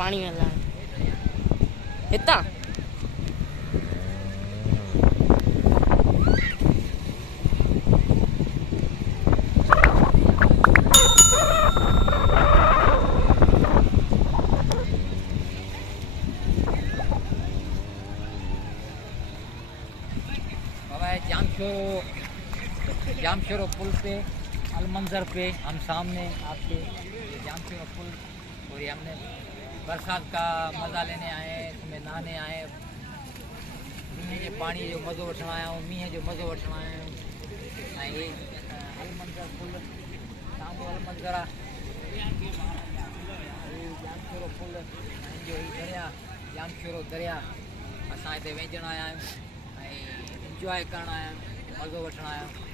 पानी में ला हिता जामशोरो पुल पे अलमंजर पे हम सामने आपके जामशोरो पुल और ये हमने बरसात का मज़ा लेने आए हैं, इसमें नहाने आए हैं। मींह जो पानी जो मज़ो वठण आया हूँ, मींह जो मज़ो वठण आया हूँ। ये अलमंजर पुल साम्हूं अलमंजर आहे, जामशोरो पुल जो दरिया जामशोरो दरिया असां हिते वेझण आया आहियूं ऐं इंजॉय करण आया आहियूं, मज़ो वठण आया आहियूं।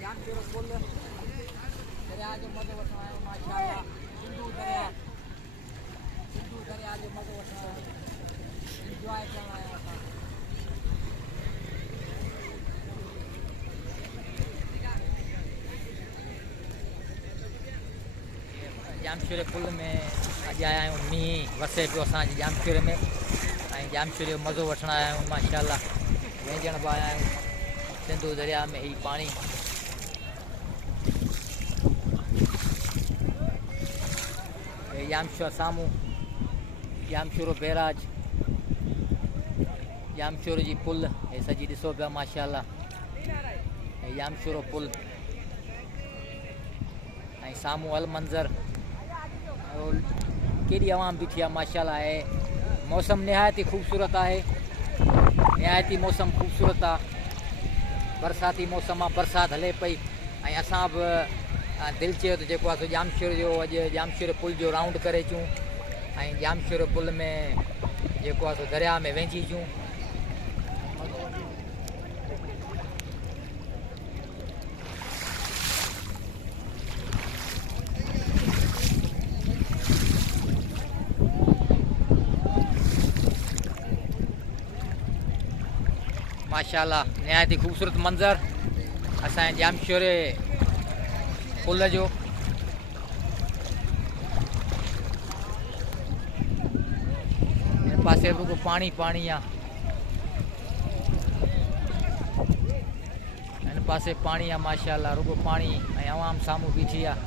जामशोरो पुल दरिया जो मज़ो वठण आया आहियूं माशाअल्लाह। सिंधू दरिया जो मज़ो वठण आया आहियूं, इंजॉय करण आया आहियूं असां। जामशोरे पुल में अॼु आया आहियूं, मींहुं वसे पियो असांजे जामशोरे में ऐं जामशोरे जो मज़ो वठण आया आहियूं माशाअल्लाह। वेझण बि आया आहियूं सिंधू दरिया में ही पाणी जामशोरो साम्हूं जामशोरो बैराज जामशोरो जी पुल हे सॼी ॾिसो पिया माशाअल्लाह। ऐं जामशोरो पुल ऐं साम्हूं अलमंजर केॾी आवाम बीठी आहे माशाअल्लाह। ऐं मौसम निहायती ख़ूबसूरत आहे, निहायती मौसम ख़ूबसूरत आहे, बरसाती मौसम आहे, बरसाति हले पई ऐं असां बि दिलि चयो त जेको आहे सो जामशोरो जो अॼु जामशोरो पुल जो राउंड करे अचूं ऐं जामशोरो पुल में जेको आहे सो दरिया में वेझी अचूं। माशाअल्लाह निहायती ख़ूबसूरत मंज़र असांजे जामशोरे पुल जो। हिन पासे रुगो पाणी पाणी आहे, हिन पासे पाणी आहे माशाअल्लाह, रुगो पाणी ऐं आवाम साम्हूं बीठी आहे।